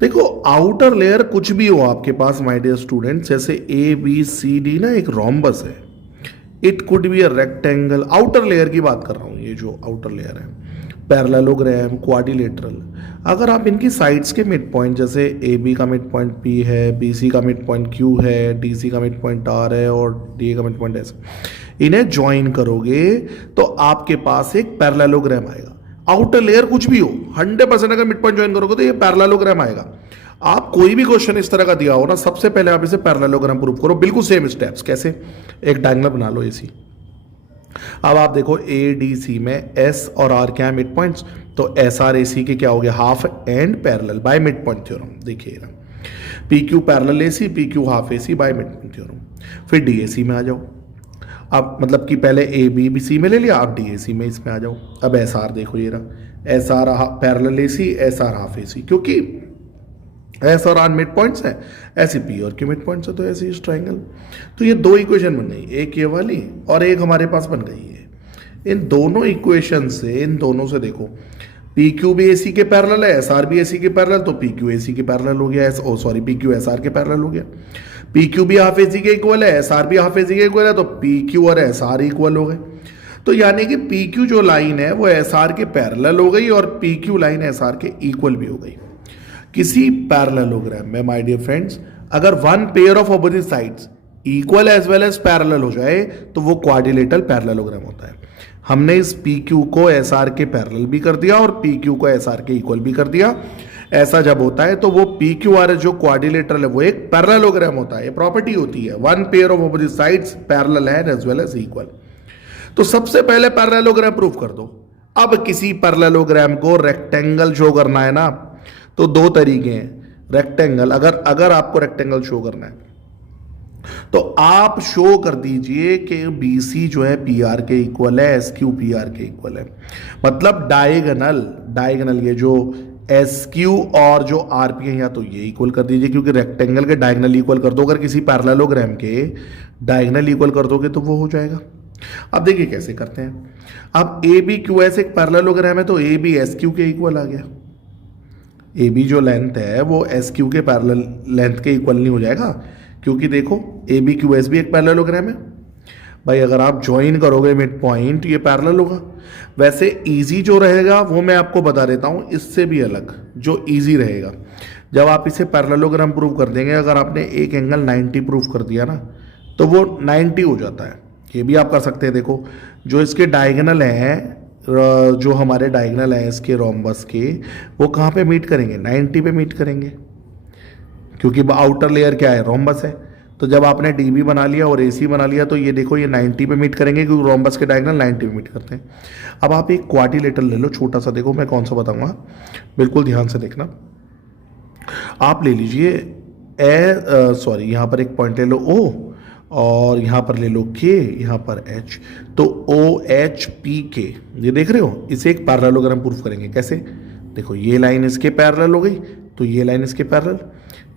देखो outer layer कुछ भी हो आपके पास माय डियर स्टूडेंट, जैसे ए बी सी डी ना एक रोम्बस है, it could be a rectangle. Outer layer की बात कर रहा हूँ, ये जो आउटर लेयर है, पैरेललोग्राम, क्वाड्रिलेटरल। अगर आप इनकी साइड्स के मिड पॉइंट, जैसे ए बी का मिड पॉइंट पी है, बी सी का मिड पॉइंट क्यू है, डी सी का मिड पॉइंट आर है और डी ए का मिड पॉइंट एस, इन्हें ज्वाइन करोगे तो आपके पास एक पैरेललोग्राम आएगा। आउटर लेयर कुछ भी हो, 100% अगर मिड पॉइंट ज्वाइन करोगे तो ये पैरेललोग्राम आएगा। आप कोई भी क्वेश्चन इस तरह का दिया हो ना, सबसे पहले आप इसे पैरेललोग्राम प्रूव करो, बिल्कुल सेम स्टेप्स। कैसे? एक डायगोनल बना लो ऐसी। अब आप देखो ए डी सी में एस और आर क्या है? Mid points. तो एस आर ए सी के क्या हो गया? Half and parallel by mid point theorem. देखिए ना, P Q parallel A C, P Q half A C by mid point theorem. फिर डी ए सी में आ जाओ। अब मतलब कि पहले ए बी सी में ले लिया, आप डी ए सी में इसमें आ जाओ। अब एस आर देखो, ये रहा S R parallel A C, S R half A C, क्योंकि एस और आर मिड पॉइंट्स हैं, ऐसे पी और क्यू मिड पॉइंट्स है, तो ऐसे इस ट्राइंगल। तो ये दो इक्वेशन बन गई, एक ये वाली और एक हमारे पास बन गई है। इन दोनों इक्वेशन से, इन दोनों से देखो, पी क्यू भी ए सी के पैरेलल है, एस आर भी ए सी के पैरेलल, तो पी क्यू ए सी के पैरेलल हो गया, पी क्यू एस आर के पैरेलल हो गया। पी क्यू भी हाफ ए सी के इक्वल है, एस आर भी हाफ ए सी के इक्वल है, तो पी क्यू और एस आर इक्वल हो गए। तो यानी कि पी क्यू जो लाइन है वो एस आर के पैरेलल हो गई और P Q line S R के इक्वल भी हो गई। किसी पैरेललोग्राम में माय डियर फ्रेंड्स, अगर one pair of opposite sides equal as well as parallel हो जाए तो वो क्वाड्रिलेटरल पैरेललोग्राम होता है। हमने इस पी क्यू को एस आर के पैरेलल भी कर दिया और पी क्यू को एस आर के इक्वल भी कर दिया। ऐसा जब होता है तो वो पी क्यू आर जो क्वाड्रिलेटरल है वो एक पैरेललोग्राम होता है। ये प्रॉपर्टी होती है, one pair of opposite sides parallel है एज वेल एज इक्वल। तो सबसे पहले पैरेललोग्राम प्रूफ कर दो। अब किसी पैरेललोग्राम को रेक्टेंगल शो करना है ना, तो दो तरीके हैं रेक्टेंगल। अगर आपको रेक्टेंगल शो करना है तो आप शो कर दीजिए कि BC जो है PR के इक्वल है, SQ PR के इक्वल है। मतलब डायगोनल ये जो SQ और जो RP है, या तो ये इक्वल कर दीजिए, क्योंकि रेक्टेंगल के डायगोनल इक्वल कर दो। अगर किसी पैरेललोग्राम के डायगोनल इक्वल कर दोगे तो वो हो जाएगा। अब देखिए कैसे करते हैं। अब ABQS एक पैरेललोग्राम है, तो AB SQ के इक्वल आ गया। AB जो लेंथ है वो SQ के पैरेलल लेंथ के इक्वल नहीं हो जाएगा, क्योंकि देखो ABQS भी एक पैरेललोग्राम है भाई। अगर आप ज्वाइन करोगे मिड पॉइंट, ये पैरेलल होगा। वैसे इजी जो रहेगा वो मैं आपको बता देता हूँ, इससे भी अलग जो इजी रहेगा, जब आप इसे पैरेललोग्राम प्रूव कर देंगे, अगर आपने एक एंगल 90 प्रूव कर दिया ना, तो वो 90 हो जाता है। ये भी आप कर सकते हैं। देखो जो इसके डायगोनल हैं, जो हमारे डायगोनल है इसके रोम्बस के, वो कहाँ पे मीट करेंगे? 90 पे मीट करेंगे, क्योंकि आउटर लेयर क्या है? रोम्बस है। तो जब आपने डीबी बना लिया और एसी बना लिया, तो ये देखो ये 90 पे मीट करेंगे, क्योंकि रोम्बस के डायगोनल 90 पे मीट करते हैं। अब आप एक क्वाड्रिलेटरल ले लो छोटा सा, देखो मैं कौन सा बताऊंगा, बिल्कुल ध्यान से देखना। आप ले लीजिए यहाँ पर एक पॉइंट ले लो O, और यहाँ पर ले लो K, यहाँ पर H। तो OHPK ये देख रहे हो, इसे एक पैरेललोग्राम प्रूफ करेंगे। कैसे? देखो ये लाइन इसके पैरेलल हो गई, तो ये लाइन इसके पैरेलल,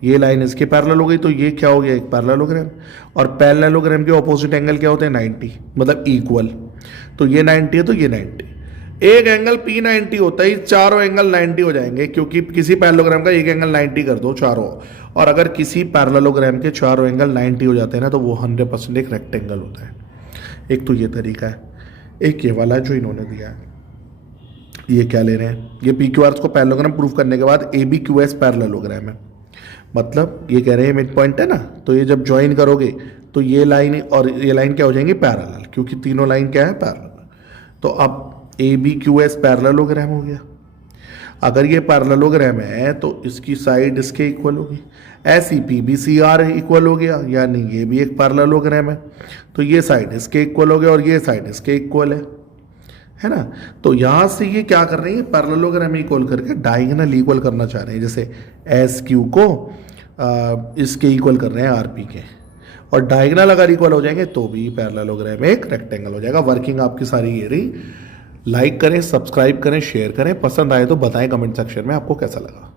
ये लाइन इसके पैरेलल हो गई, तो ये क्या हो गया? एक पैरेललोग्राम। और पैरेललोग्राम के ऑपोजिट एंगल क्या होते हैं? 90, मतलब इक्वल। तो ये 90 है तो ये 90। एक एंगल P90 होता है, चारों एंगल 90 हो जाएंगे, क्योंकि किसी पैरेललोग्राम का एक एंगल 90 कर दो चारों, और अगर किसी पैरेललोग्राम के चारों एंगल 90 हो जाते हैं ना, तो वो 100% एक रेक्टेंगल होता है। एक तो ये तरीका है, एक ये वाला जो इन्होंने दिया है। ये क्या ले रहे हैं? ये PQR को पैरेललोग्राम प्रूफ करने के बाद ABQS पैरेललोग्राम है। मतलब ये कह रहे हैं मिड पॉइंट है ना, तो ये जब ज्वाइन करोगे तो ये लाइन और ये लाइन क्या हो जाएंगी? पैरेलल, क्योंकि तीनों लाइन क्या है? पैरेलल। तो अब ABQS पैरेललोग्राम हो गया। अगर ये पैरेललोग्राम है तो इसकी साइड इसके इक्वल होगी। ऐसी PBCR इक्वल हो गया, यानी ये भी एक पैरेललोग्राम है, तो ये साइड इसके इक्वल हो गया और ये साइड इसके इक्वल है ना। तो यहाँ से ये क्या कर रहे हैं? पैरेललोग्राम इक्वल करके डायगोनल इक्वल करना चाह रहे हैं। जैसे SQ को इसके इक्वल कर रहे हैं RP के, और डायगोनल अगर इक्वल हो जाएंगे तो भी पैरेललोग्राम एक रेक्टेंगल हो जाएगा। वर्किंग आपकी सारी ये रही। लाइक करें, सब्सक्राइब करें, शेयर करें। पसंद आए तो बताएं कमेंट सेक्शन में आपको कैसा लगा।